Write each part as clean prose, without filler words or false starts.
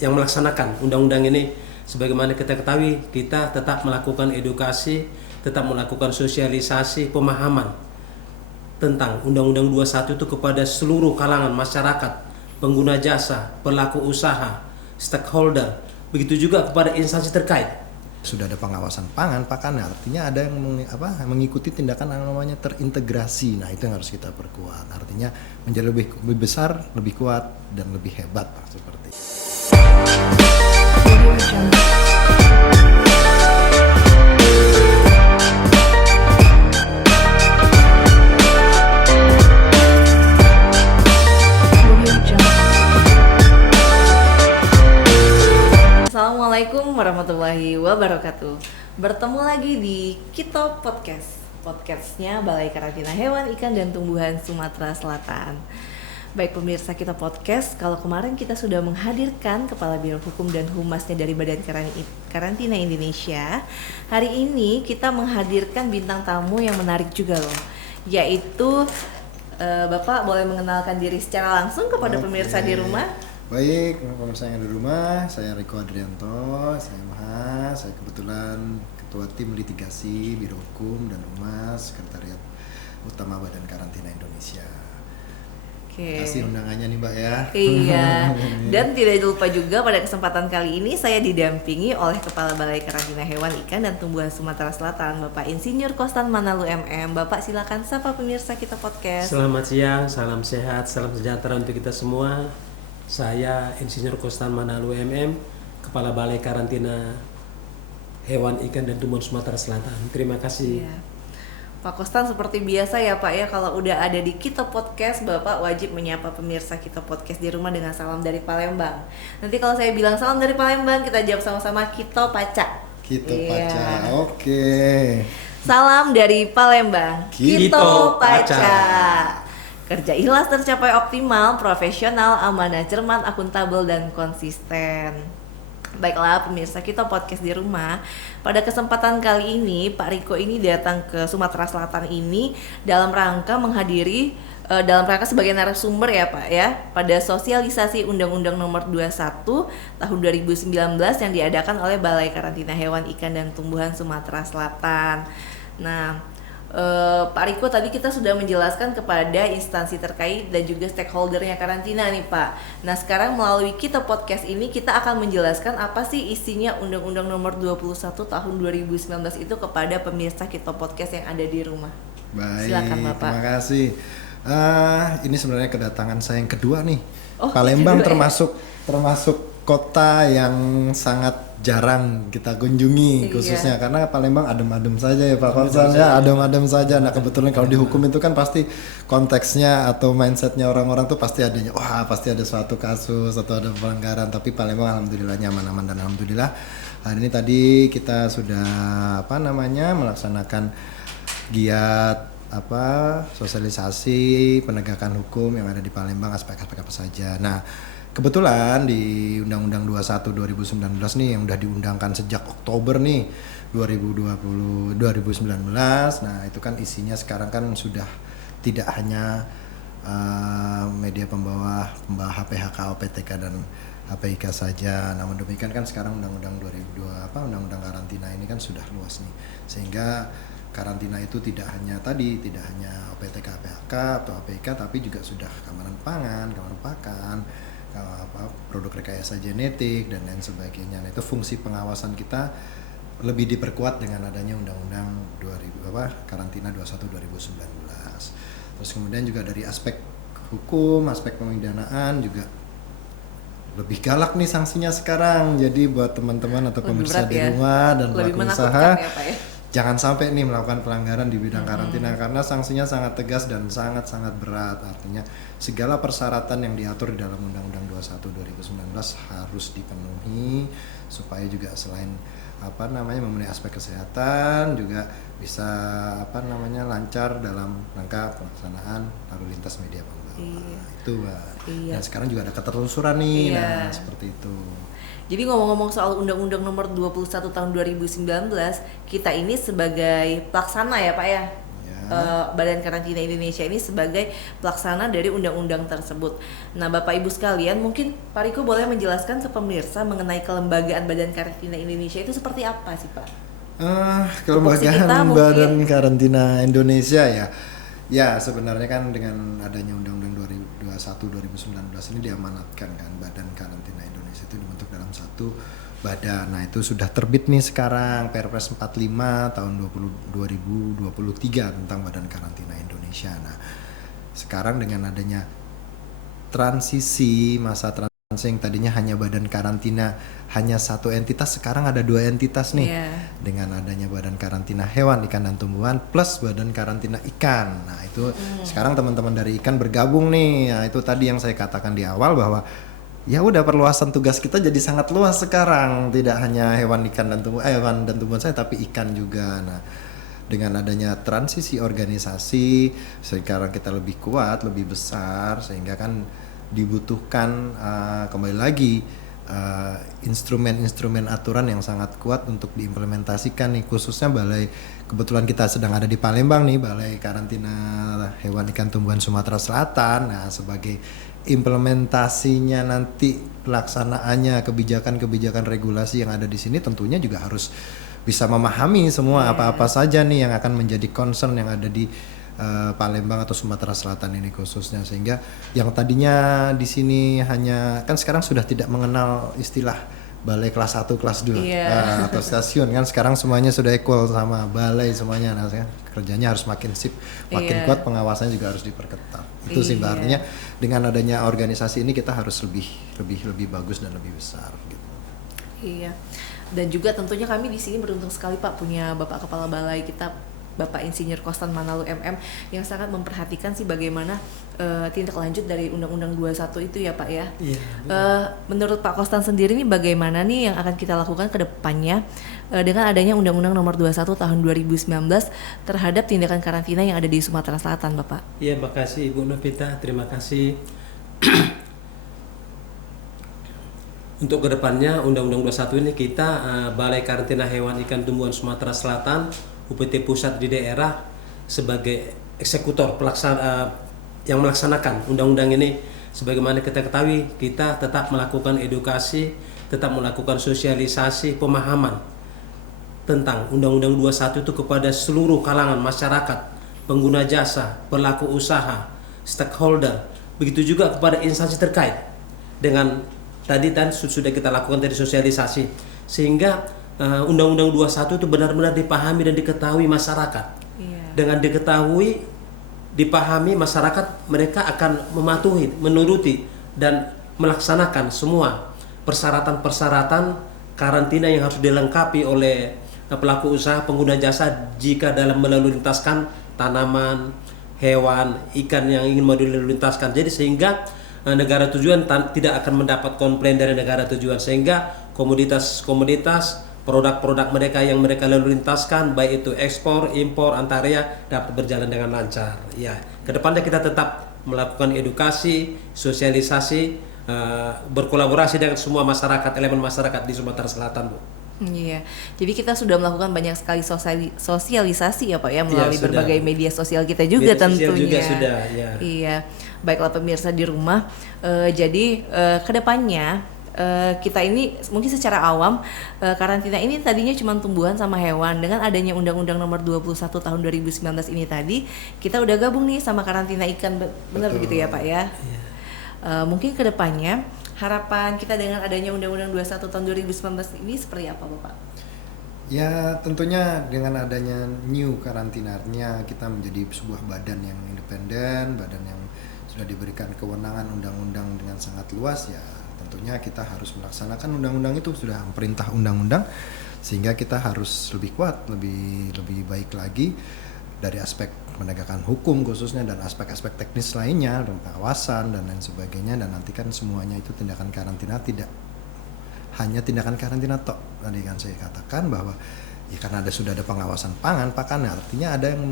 yang melaksanakan undang-undang ini. Sebagaimana kita ketahui, kita tetap melakukan edukasi, tetap melakukan sosialisasi pemahaman tentang Undang-Undang 21 itu kepada seluruh kalangan masyarakat, pengguna jasa, pelaku usaha, stakeholder, begitu juga kepada instansi terkait. Sudah ada pengawasan pangan, pakan, artinya ada yang mengikuti tindakan yang namanya terintegrasi. Nah, itu yang harus kita perkuat. Artinya menjadi lebih besar, lebih kuat, dan lebih hebat seperti itu. Assalamualaikum warahmatullahi wabarakatuh. Bertemu lagi di Kito Podcast. Podcastnya Balai Karantina Hewan, Ikan, dan Tumbuhan Sumatera Selatan. Baik pemirsa Kito Podcast, kalau kemarin kita sudah menghadirkan Kepala Biro Hukum dan Humasnya dari Badan Karantina Indonesia, hari ini kita menghadirkan bintang tamu yang menarik juga loh, yaitu Bapak boleh mengenalkan diri secara langsung kepada pemirsa di rumah. Baik, pemirsa yang di rumah, saya Riko Adrianto, saya Maha, saya kebetulan Ketua Tim Litigasi Biro Hukum dan Humas Sekretariat Utama Badan Karantina Indonesia. Oke. Kasih undangannya nih Mbak ya. Iya, dan tidak lupa juga pada kesempatan kali ini saya didampingi oleh Kepala Balai Karantina Hewan, Ikan, dan Tumbuhan Sumatera Selatan, Bapak Insinyur Kostan Manalu MM. Bapak silakan sapa pemirsa Kito Podcast. Selamat siang, salam sehat, salam sejahtera untuk kita semua. Saya Insinyur Kostan Manalu MM, Kepala Balai Karantina Hewan, Ikan, dan Tumbuhan Sumatera Selatan. Terima kasih. Iya. Pak Kostan, seperti biasa ya Pak ya, kalau udah ada di Kito Podcast, Bapak wajib menyapa pemirsa Kito Podcast di rumah dengan salam dari Palembang. Nanti kalau saya bilang salam dari Palembang, kita jawab sama-sama Kito Paca. Kito Iya. Paca, oke. Salam dari Palembang, Kito Paca. Kerja ikhlas tercapai optimal, profesional, amanah, cermat, akuntabel, dan konsisten. Baiklah pemirsa Kito Podcast di rumah, pada kesempatan kali ini Pak Riko ini datang ke Sumatera Selatan ini dalam rangka menghadiri dalam rangka sebagai narasumber ya Pak ya, pada sosialisasi Undang-Undang Nomor 21 Tahun 2019 yang diadakan oleh Balai Karantina Hewan, Ikan, dan Tumbuhan Sumatera Selatan. Nah, Pak Riko tadi kita sudah menjelaskan kepada instansi terkait dan juga stakeholdernya karantina nih Pak. Nah sekarang melalui Kito Podcast ini kita akan menjelaskan apa sih isinya Undang-Undang Nomor 21 Tahun 2019 itu kepada pemirsa Kito Podcast yang ada di rumah. Baik, silakan Bapak. Terima kasih. Ini sebenarnya kedatangan saya yang kedua nih. Oh, Palembang kedua, termasuk kota yang sangat jarang kita kunjungi, khususnya karena Palembang adem-adem saja ya Pak Konsal ya, adem-adem saja. Nah kebetulan kalau di hukum itu kan pasti konteksnya atau mindsetnya orang-orang tuh pasti adanya, wah pasti ada suatu kasus atau ada pelanggaran, tapi Palembang alhamdulillah aman-aman dan alhamdulillah hari ini tadi kita sudah melaksanakan giat sosialisasi penegakan hukum yang ada di Palembang, aspek-aspek apa saja. Nah kebetulan di Undang-Undang 21 2019 nih yang udah diundangkan sejak Oktober nih 2019. Nah, itu kan isinya sekarang kan sudah tidak hanya media pembawa HPHK, OPTK dan HPIK saja. Namun demikian kan sekarang Undang-Undang Undang-Undang karantina ini kan sudah luas nih. Sehingga karantina itu tidak hanya OPTK, HPHK atau HPIK, tapi juga sudah keamanan pangan, keamanan pakan, produk rekayasa genetik dan lain sebagainya. Nah, itu fungsi pengawasan kita lebih diperkuat dengan adanya Undang-Undang Karantina 21 2019. Terus kemudian juga dari aspek hukum, aspek pemidanaan juga lebih galak nih sanksinya sekarang. Jadi buat teman-teman atau pemirsa di rumah dan pelaku usaha, jangan sampai nih melakukan pelanggaran di bidang karantina karena sanksinya sangat tegas dan sangat-sangat berat. Artinya segala persyaratan yang diatur di dalam Undang-Undang 21 2019 harus dipenuhi supaya juga selain memenuhi aspek kesehatan juga bisa lancar dalam rangka pelaksanaan lalu lintas media pembawa. Itu Mbak. Dan sekarang juga ada ketelusuran nih. Nah, seperti itu. Jadi ngomong-ngomong soal Undang-Undang Nomor 21 Tahun 2019, kita ini sebagai pelaksana ya Pak ya? Badan Karantina Indonesia ini sebagai pelaksana dari undang-undang tersebut. Nah, Bapak Ibu sekalian, mungkin Pak Riko boleh menjelaskan ke pemirsa mengenai kelembagaan Badan Karantina Indonesia itu seperti apa sih, Pak? Kelembagaan Badan Karantina Indonesia ya. Ya, sebenarnya kan dengan adanya Undang-Undang 2021-2019 ini diamanatkan kan Badan Karantina Indonesia itu dibentuk dalam satu badan. Nah, itu sudah terbit nih sekarang Perpres 45 tahun 2023 tentang Badan Karantina Indonesia. Nah, sekarang dengan adanya transisi masa transisi yang tadinya hanya badan karantina hanya satu entitas, sekarang ada 2 entitas nih. Dengan adanya badan karantina hewan, ikan dan tumbuhan plus badan karantina ikan. Nah, itu sekarang teman-teman dari ikan bergabung nih. Nah, itu tadi yang saya katakan di awal bahwa ya udah perluasan tugas kita jadi sangat luas sekarang, tidak hanya hewan dan tumbuhan saya tapi ikan juga. Nah, dengan adanya transisi organisasi sekarang kita lebih kuat, lebih besar, sehingga kan dibutuhkan kembali lagi instrumen-instrumen aturan yang sangat kuat untuk diimplementasikan nih, khususnya kebetulan kita sedang ada di Palembang nih, Balai Karantina Hewan Ikan Tumbuhan Sumatera Selatan. Nah, sebagai implementasinya nanti pelaksanaannya kebijakan-kebijakan regulasi yang ada di sini tentunya juga harus bisa memahami semua apa-apa saja nih yang akan menjadi concern yang ada di Palembang atau Sumatera Selatan ini khususnya, sehingga yang tadinya di sini hanya kan sekarang sudah tidak mengenal istilah balai kelas 1, kelas 2 atau stasiun kan, sekarang semuanya sudah equal sama balai semuanya. Nah, kerjanya harus makin makin kuat, pengawasannya juga harus diperketat. Itu sih artinya dengan adanya organisasi ini kita harus lebih bagus dan lebih besar gitu. Iya. Dan juga tentunya kami di sini beruntung sekali Pak punya Bapak Kepala Balai kita, Bapak Insinyur Kostan Manalu MM, yang sangat memperhatikan sih bagaimana tindak lanjut dari Undang-Undang 21 itu ya Pak ya. Menurut Pak Kostan sendiri nih bagaimana nih yang akan kita lakukan ke depannya dengan adanya Undang-Undang Nomor 21 Tahun 2019 terhadap tindakan karantina yang ada di Sumatera Selatan, Bapak? Iya, makasih Ibu Novita, terima kasih. Untuk kedepannya Undang-Undang 21 ini kita Balai Karantina Hewan Ikan Tumbuhan Sumatera Selatan UPT Pusat di daerah sebagai eksekutor pelaksana yang melaksanakan undang-undang ini. Sebagaimana kita ketahui, kita tetap melakukan edukasi, tetap melakukan sosialisasi pemahaman tentang Undang-Undang 21 itu kepada seluruh kalangan masyarakat, pengguna jasa, pelaku usaha, stakeholder, begitu juga kepada instansi terkait. Dengan tadi sudah kita lakukan dari sosialisasi, sehingga Undang-Undang 21 itu benar-benar dipahami dan diketahui masyarakat. Dengan diketahui, dipahami masyarakat, mereka akan mematuhi, menuruti dan melaksanakan semua persyaratan-persyaratan karantina yang harus dilengkapi oleh pelaku usaha, pengguna jasa jika dalam melalu lintaskan tanaman, hewan, ikan yang ingin mau dilalu lintaskan. Jadi sehingga negara tujuan tidak akan mendapat komplain dari negara tujuan, sehingga komoditas produk-produk mereka yang mereka lalu lintaskan, baik itu ekspor, impor, antaranya dapat berjalan dengan lancar. Ya, kedepannya kita tetap melakukan edukasi, sosialisasi, berkolaborasi dengan semua masyarakat, elemen masyarakat di Sumatera Selatan, Bu. Iya, jadi kita sudah melakukan banyak sekali sosialisasi ya Pak ya melalui berbagai media sosial kita juga media tentunya. Juga sudah, ya. Iya, baiklah pemirsa di rumah. Jadi kedepannya kita ini mungkin secara awam karantina ini tadinya cuma tumbuhan sama hewan. Dengan adanya Undang-Undang Nomor 21 Tahun 2019 ini tadi, kita udah gabung nih sama karantina ikan, benar begitu ya Pak ya? Iya. Mungkin kedepannya harapan kita dengan adanya Undang-Undang 21 Tahun 2019 ini seperti apa Bapak? Ya tentunya dengan adanya new karantinanya kita menjadi sebuah badan yang independen, badan yang sudah diberikan kewenangan undang-undang dengan sangat luas, ya tentunya kita harus melaksanakan undang-undang itu, sudah perintah undang-undang, sehingga kita harus lebih kuat, lebih baik lagi dari aspek penegakan hukum khususnya dan aspek-aspek teknis lainnya, pengawasan dan lain sebagainya. Dan nanti kan semuanya itu tindakan karantina tidak hanya tindakan karantina tok. Tadi kan saya katakan bahwa ya karena sudah ada pengawasan pakan, artinya ada yang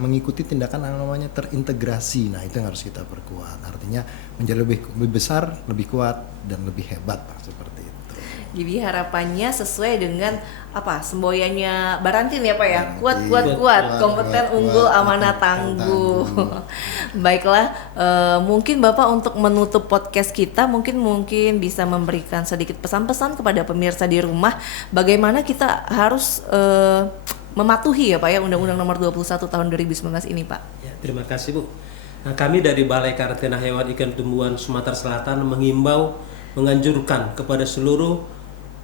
mengikuti tindakan yang namanya terintegrasi. Nah, itu yang harus kita perkuat. Artinya menjadi lebih besar, lebih kuat dan lebih hebat seperti itu. Jadi harapannya sesuai dengan apa semboyannya Barantin ya Pak ya, kuat Kuat, kompeten kuat, unggul kuat, amanah kompeten, tangguh. tangguh. Baiklah, mungkin Bapak untuk menutup podcast kita mungkin bisa memberikan sedikit pesan-pesan kepada pemirsa di rumah bagaimana kita harus mematuhi ya Pak ya Undang-Undang Nomor 21 Tahun 2019 ini Pak. Ya, terima kasih Bu. Nah, kami dari Balai Karantina Hewan Ikan Tumbuhan Sumatera Selatan menganjurkan kepada seluruh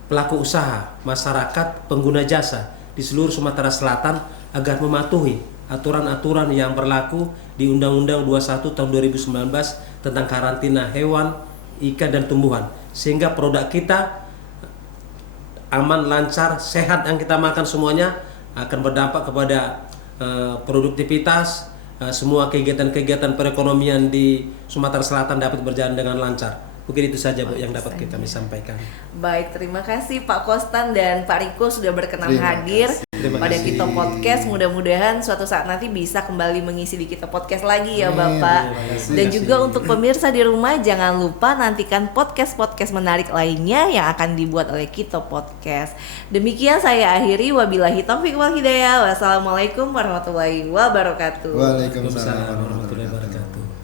pelaku usaha, masyarakat, pengguna jasa di seluruh Sumatera Selatan agar mematuhi aturan-aturan yang berlaku di Undang-Undang 21 tahun 2019 tentang karantina hewan, ikan dan tumbuhan sehingga produk kita aman, lancar, sehat yang kita makan semuanya akan berdampak kepada produktivitas, semua kegiatan-kegiatan perekonomian di Sumatera Selatan dapat berjalan dengan lancar. Mungkin itu saja Bu yang dapat kami sampaikan. Baik, terima kasih Pak Kostan dan Pak Riko sudah berkenan hadir pada kasih. Kita Podcast. Mudah-mudahan suatu saat nanti bisa kembali mengisi di Kita Podcast lagi ya Bapak. Dan juga untuk pemirsa di rumah jangan lupa nantikan podcast-podcast menarik lainnya yang akan dibuat oleh Kita Podcast. Demikian saya akhiri, wabillahi taufiq wal hidayah. Wassalamualaikum warahmatullahi wabarakatuh. Waalaikumsalam warahmatullahi wabarakatuh.